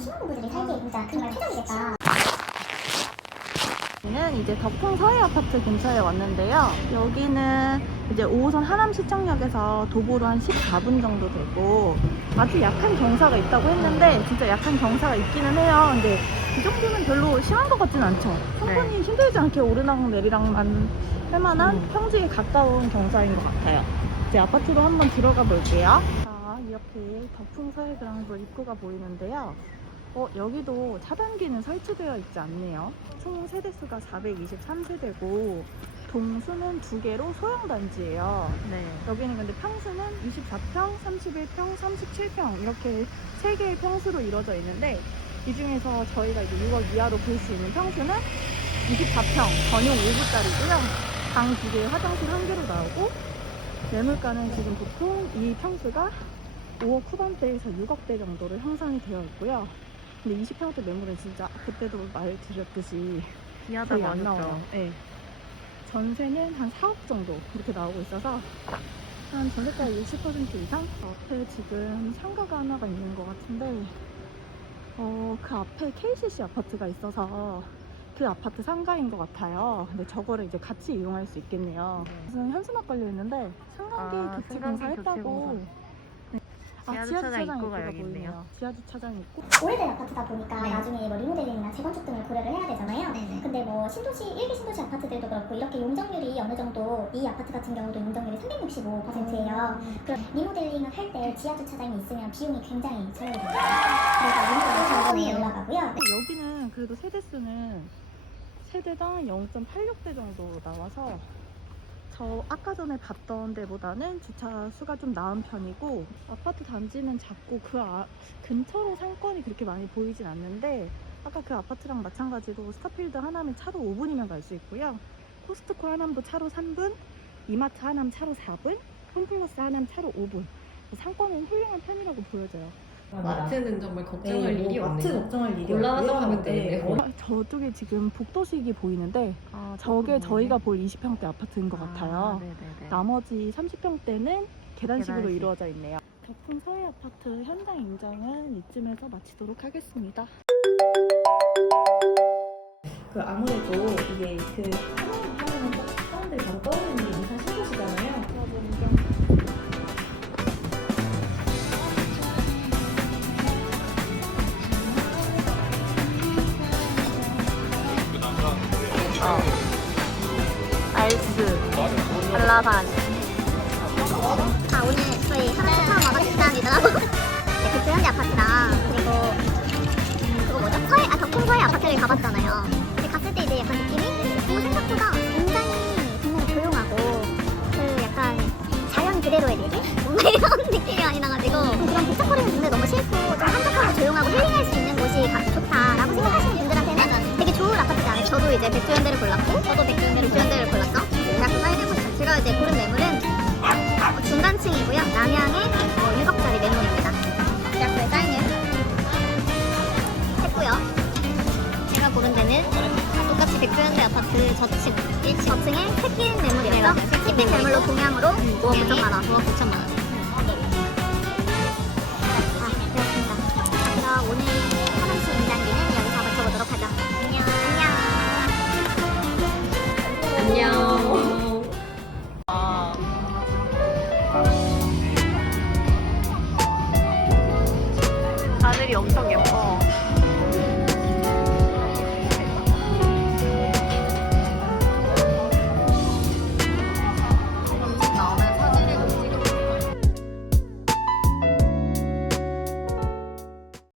신혼부부들이 살기에 진짜 정말 최적이겠다. 여기는 이제 덕풍 서해 아파트 근처에 왔는데요. 여기는 이제 5호선 하남 시청역에서 도보로 한 14분 정도 되고 아주 약한 경사가 있다고 했는데 진짜 약한 경사가 있기는 해요. 근데 이 정도는 별로 심한 것 같진 않죠. 충분히 힘들지 않게 오르락 내리락만 할 만한 평지에 가까운 경사인 것 같아요. 이제 아파트로 한번 들어가 볼게요. 자, 이렇게 덕풍 서해 그랑으로 입구가 보이는데요. 어, 여기도 차단기는 설치되어 있지 않네요. 총 세대수가 423세대고 동수는 두 개로 소형 단지예요. 네. 여기는 근데 평수는 24평, 31평, 37평 이렇게 세 개의 평수로 이루어져 있는데 이 중에서 저희가 이제 6억 이하로 볼 수 있는 평수는 24평 전용 5구짜리고요. 방 두 개, 화장실 한 개로 나오고 매물가는 지금 보통 이 평수가 5억 후반대에서 6억대 정도로 형성이 되어 있고요. 근데 20평 대 매물은 진짜 그때도 말 드렸듯이 비하다 거의 안 많았죠. 나와요. 네. 전세는 한 4억 정도 그렇게 나오고 있어서 한 전세가의 60% 이상? 앞에 지금 상가가 하나가 있는 것 같은데 어, 그 앞에 KCC 아파트가 있어서 그 아파트 상가인 것 같아요. 근데 저거를 이제 같이 이용할 수 있겠네요. 네. 무슨 현수막 걸려 있는데 상관계 아, 교체 공사 했다고. 교체공사. 네. 아, 지하 지하 주차장 주차장 입구가 입구가 여기 있네요. 보이네요. 지하 주차장 있고 오래된 아파트다 보니까 네. 나중에 뭐 리모델링이나 재건축 등을 고려를 해야 되잖아요. 네네. 근데 뭐 신도시, 일기 신도시 아파트들도 그렇고 이렇게 용적률이 어느 정도 이 아파트 같은 경우도 용적률이 365%예요. 그럼 리모델링을 할 때 지하 주차장이 있으면 비용이 굉장히 저렴해요. 그래서 리모델링 점점이 올라가고요. 근데 여기는 그래도 세대 수는 세대당 0.86대 정도 나와서 저 아까 전에 봤던 데보다는 주차 수가 좀 나은 편이고 아파트 단지는 작고 그 아- 근처로 상권이 그렇게 많이 보이진 않는데 아까 그 아파트랑 마찬가지로 스타필드 하남에 차로 5분이면 갈 수 있고요. 코스트코 하남도 차로 3분 이마트 하남 차로 4분 홈플러스 하남 차로 5분. 상권은 훌륭한 편이라고 보여져요 마트는 정말 걱정할 네, 일이 뭐 마트 없네요. 걱정할 일이 올라가서 없고요. 가면 되네요. 어, 저쪽에 지금 복도식이 보이는데 아, 저게 조금 저희가. 볼 20평대 아파트인 것 아, 같아요. 네네네. 나머지 30평대는 계단식으로 계단식. 이루어져 있네요. 덕풍 서해 아파트 현장 인정은 이쯤에서 마치도록 하겠습니다. 그 아무래도 이게 그 하나하나는 사람들이 바로 떠오르는 게 한라산. 아 오늘 저희 하나 처음 와봤던 이더라고 네, 그 현지 아파트랑 그리고 음, 그거 뭐죠? 서해 아 덕풍 서해 아파트를 가봤잖아요. 근데 갔을 때 이제 약간 느낌이 뭔가 생각보다 굉장히 굉장히 조용하고 그 약간 자연 그대로의 느낌? 뭔가 이런 느낌이 많이 나가지고 좀 그런 북적거리는 동네 너무 싫고 좀 한적하고 조용하고 힐링할 수 있는 곳이 가- 좋다라고 생각하시는 분들한테는 되게 좋은 아파트잖아요. 저도 이제 백조현대를 골랐고 저도 백조현대를 백조현대를 골랐죠. 대학교 사이드고시 제가 이제 고른 매물은 어, 중간층이고요. 남양의 어, 6억짜리 매물입니다. 대학교에 사인을 했고요. 제가 고른 데는 똑같이 백조현대 아파트 저층 1층 저층에 새끼 매물이었죠. 새끼 매물로 동양으로 5억 9천만 원. 5억 9천만 원. 색깔이 엄청 예뻐